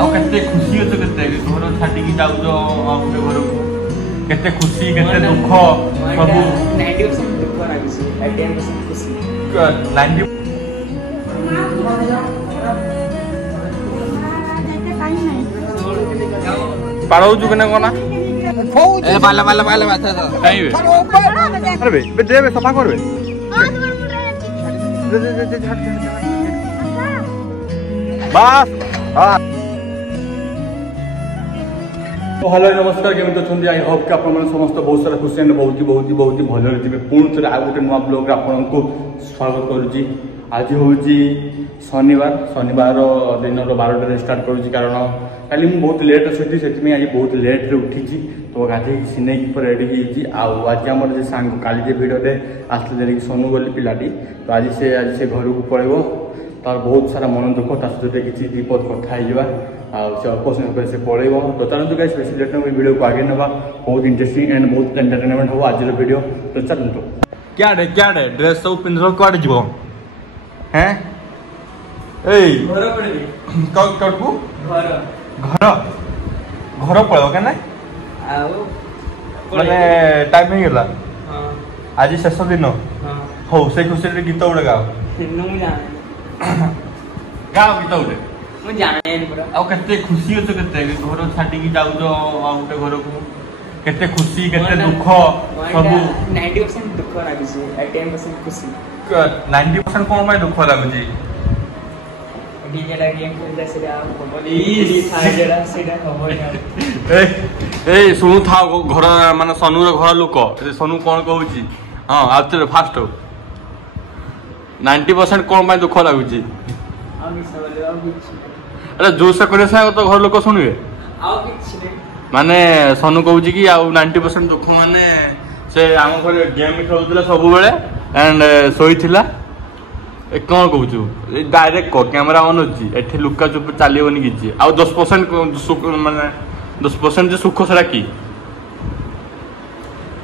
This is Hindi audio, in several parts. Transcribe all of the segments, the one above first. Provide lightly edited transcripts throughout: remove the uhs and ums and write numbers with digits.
ଆଉ କେତେ ଖୁସି ଅଛ କେତେ ଘର ଛାଡ଼ିକି ଯାଉଛ ଗୋଟେ ଘରକୁ କେତେ ଖୁସି କେତେ ଦୁଃଖ ସବୁ 90% ଦୁଃଖ ଲାଗୁଛି 10% ଖୁସି 90 ପାଳଉଛୁ କେନେ କନା ए बाला बाला बाला बात है काई अरे बे दे सफा करबे बस हां तो हेलो नमस्कार केमती अच्छा आई होप कि आप समस्त बहुत सारा खुशी एंड बहुत भल थे पुणी थे आ गए नुआ ब्लॉग आपको स्वागत करुच्ची आज हूँ शनिवार दिन 12 स्टार्ट करुच्ची कारण काली मुझे बहुत लेट अच्छी से आज बहुत लेट रे उठी तो गाधे सिने रेडी आज आम सांग काली भिडियो आसते सोनू गली पिलाटी तो आज से घर को पड़े तार बहुत सारा मन दुख सहित किसी दीपद कथा से अल्प समय से पड़े तो चलते गाइस बेसी लेट वीडियो को आगे ना बहुत इंटरेस्टिंग एंड बहुत एंटरटेनमेंट हो आज वीडियो तो चलते क्या डे ड्रेस सब पिंध कड़े जीव हैं घर पड़ो क्या मैंने टाइम ही गला आज शेष दिन हो से खुशी गीत गुड़े गाओ गाओ गीत गुड़े खुशी अच्छे घर छाड़ी जाऊच गोटे घर को केते खुशी केते दुख सब 90% दुख लाଗୁଛି 10% खुशी 90% कौन में दुख लगुच डीजे गेम खेलता सेरा हबली साइडरा सेरा हबली ए सुनु था घर माने सोनू रे घर लोक सोनू कौन कहूची हां आते फास्ट 90% कौन में दुख लगुच अरे जो से करे से तो घर लोक सुनिबे आउ किछ नै माने सोनू कहूची कि आउ 90% दुख माने से आम घर गेम खेलुला सब बेले एंड सोईथिला कौन कहूँ डायरेक्ट कह कैमरा ऑन अच्छी एठी लुका चुप चलनी किसी आ 10% माने 10% सुख सरा कि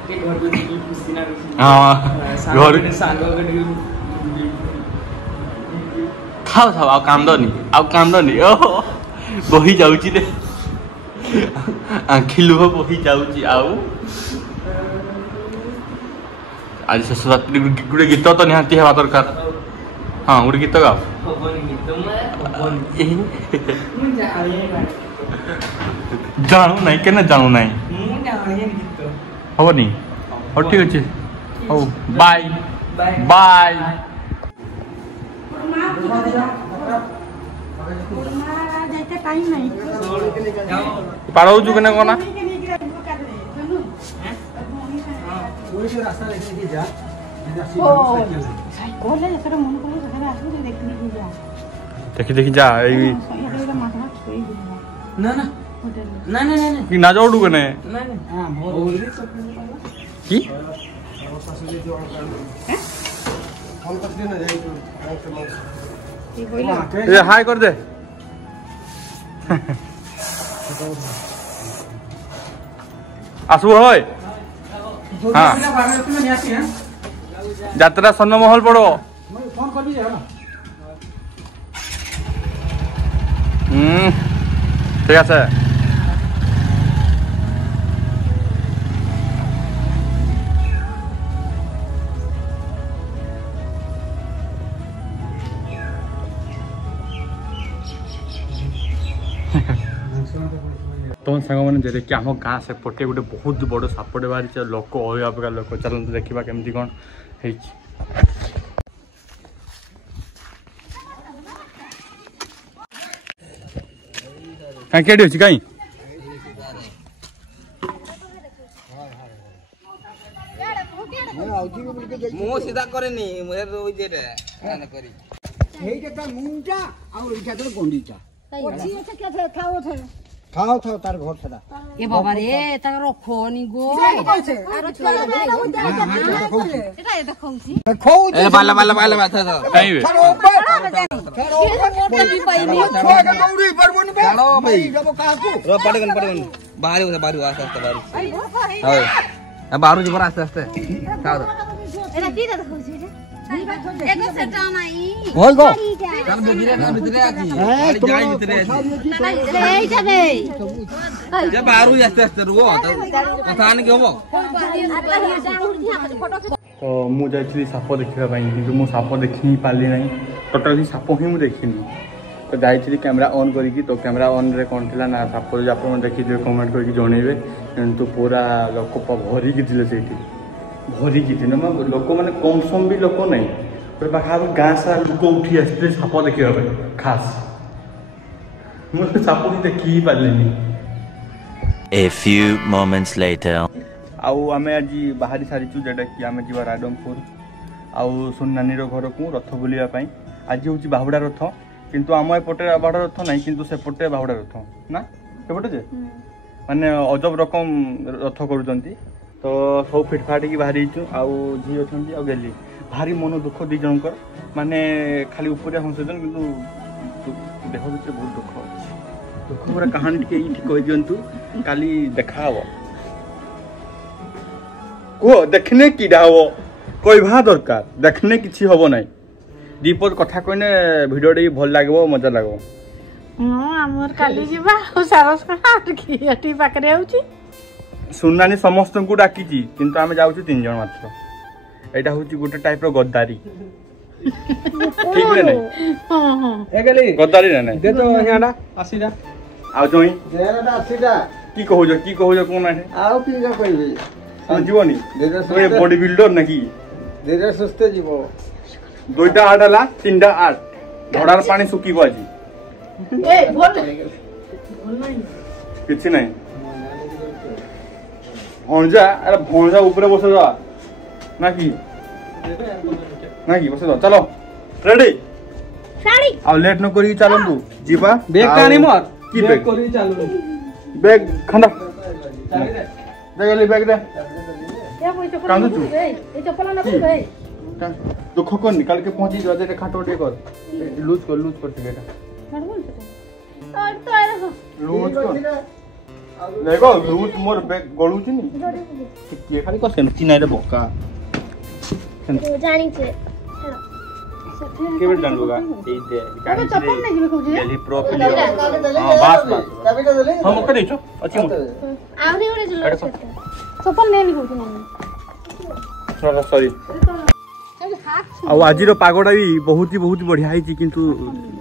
घर खाओ खाओ आ कांदनी ओह बही जाउची रे आखि लुह बही जाउची आउ आज शेष रात्रि गोटे गीत तो निहाती हेबा दरकार हाँ गोटे गीत गाओ जानू ना के जानू ना हम हाँ ठीक अच्छे हो बाय बाय पाड़ू के कना देखी देखी जा ना जाऊ कने हाय कर दे आसबू है हाँ यात्रा सन्न महल पड़ो ठीक है तुम सांग मैंने देखिए आम गाँ सेपटे गोटे बहुत बड़ सापटे बाहरी लोक अभिभावक लोक चलते देखा केमती कौन है कहीं अच्छी कहीं मु सीधा करेनी मुझे रोई जेटा ना करी हेइटा त मुंटा आ ओइटा त गोंडीटा ओछि अच्छा के खाओ थे खाओ खाओ तार घर छदा ए बाबा रे ता रखोनी गो आरो छोरा एटा ए देखौछि देखौ ए बाला बाला बाला बात है कहीं छोरा के गौरी परबन बे चलो भाई जब काकू रो पड़गन बाहर आस्ते आस्ते बाहर हां बाहर जी पर आस्ते आस्ते खाओ एटा की देखौछि एगो सेटा नहीं होय गो ए जे बाहरु आस्ते आस्ते रुओ कथा आने के होबो तो मु जाइछली साप देखिबा पई किंतु मु साप देखि ही पाली नहीं टोटली साप ही मु देखिनी तो जाइछली कैमरा ऑन करिकी तो कैमरा ऑन रे कोन थिला ना साप जे आपण देखि जे कमेंट करके जणेबे किंतु पूरा लोक भरी कि थिले सेठी भरी कि थिने लोक माने कम सम भी लोक नहीं तो पाखा गाँ सारा लोक उठी आसते साप देखिबा पई खास मु साप ही देखि पालिनी A few moments later. आउ आमे आज बाहरी सारीचु जेटा कि आमे जीवा राडमपुर आउ सुनानी रो घर को रथ बुलिया पई आज होची बाहुडा रथ किंतु आम एपटे बाहुडा रथ नहीं किंतु सेपटे बाहुडा रथ ना सेपटे जे माने अजब रकम रथ करूचंती तो सब फिटफाट की बाहरी छु आउ झी अछंती आ गेली भारी मन दुख दी जनकर माने खाली ऊपर हंसजन किंतु देह भीतर बहुत दुख अछि दुख पूरा कहानी के इठी कहि दियंतु काली देखा हो को देखने कीड़ा हो कोई भा दरकार देखने किछि होबो नाही दीपद कथा कहने वीडियो डी भल लागबो मजा लागबो हमर काली जीवा सारस हाट की एटी पाकरे होची सुनानी समस्त को डाकीची किंतु आमे जाउछु 3 जण मात्र एटा होची गुटे टाइप रो गद्दारी ठीक ने नहीं हां हां ए गेली गद्दारी ने दे तो हियाडा आसीडा आ जोई जेराटा आसीटा की कहू कोन आठे आउ की का कहबे जीवनी तोय बॉडी बिल्डर नाकी धीरे सुस्ते जीवो दुईटा आठ हला तीनटा आठ धड़ार पानी सुकीबो आजी ए बोल नहीं किछि नहीं भंजा अरे भंजा ऊपर बसे जा नाकी बसे जा चलो रेडी साड़ी आ लेट न करी चलंतु जीवा बैग कानी मोर की बैग करी चालू बैग खंडा बैग दे क्या कोई चप्पल कांदू तू ए चप्पल ना बोल बे दुख कर निकाल के पहुंची जा दे खाटो दे कर लूज कर टिकेटा मत बोल और तो आए लूज कर देखो लूज मोर बैग गळुची नी के खाली को सेंटी नाइ रे बोका जानी छे केबे जानलुगा ए दे अबे चप्पल नहीं जीवे कहू दिल्ली प्रो प्लेयर हां बास चाबीटा देले हम ओके देछो अछि मो आवरी ओरे जुल चप्पल नहीं नहीं कहू चलो सॉरी आ आज पागटा भी बहुत ही बढ़िया है किंतु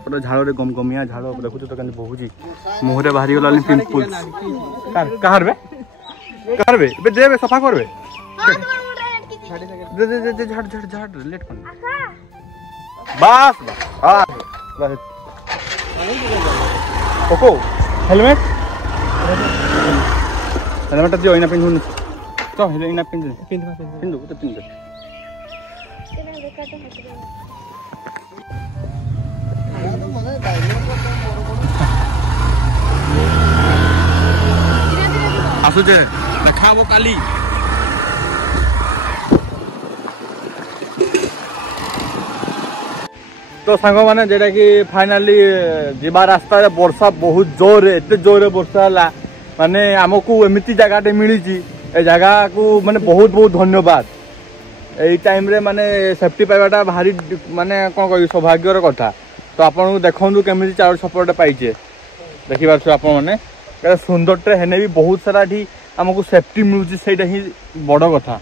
पूरा झाड़ रे गमगमिया झाड़ देखु तो कने बहुजी मुहरे बाहरी गला पिंपल्स कहर बे देबे सफा करबे दे झाड़ लेट कर बस हां कोको हेलमेट दियो इना पिन तो इना पिन तो पिन आसुचे देखाबो काली तो सांग माने जेटा कि फाइनली जीवा रास्ता रे वर्षा बहुत जोर एते जोर वर्षा हला माने हमकू एमिति जगह मिली ए जगह को माने बहुत बहुत धन्यवाद एई टाइम रे माने सेफ्टी पाइबाटा भारी माने कोन कहि सौभाग्यर कथा तो आपन देखंदु केमिति चार सपोर्ट पाइचे देखि बारछु आपन माने के सुंदरटे हेने भी बहुत सारा ठी हमकू सेफ्टी मिलुची सेटा ही बड़ कथा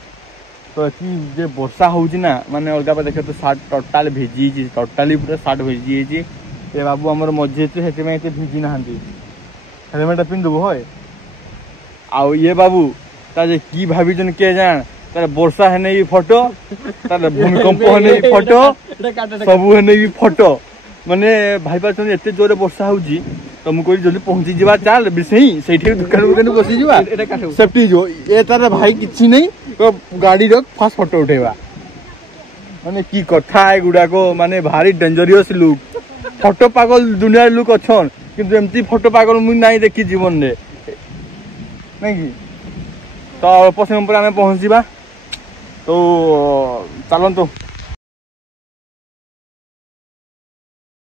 तो कि जे वर्षा होउची ना माने अलगा पे देखे तो शर्ट टोटल भिजी जी टोटली पूरा शर्ट भिजी जी ए बाबू हमर मजे तो हेते में एते भिजी नाहंती हेलमेट पिन दबो होय आउ ये बाबू ता जे की भाबी जन के जान तार वर्षा हेने भी फोटो तार भूमिकंप हेने भी फोटो सब हेने भी फोटो माने भाई पाछन एते जोरे वर्षा होउची तो मु कोई जल्दी पहुंची जीवा चाल बिसई सेठी दुकान बसी जीवा सेफ्टी जो ए तार भाई किछि नहीं तो गाड़ी रो फास्ट फोटो उठेबा माने की कथा है गुडा को माने भारी डेंजरियस लुक फोटो पागल दुनिया लुक अछन किंतु एमती फोटो पागल मु नहीं देखी जीवन रे नहीं की तो अल्प समय पर आमे पहुंचीबा तो चलन तो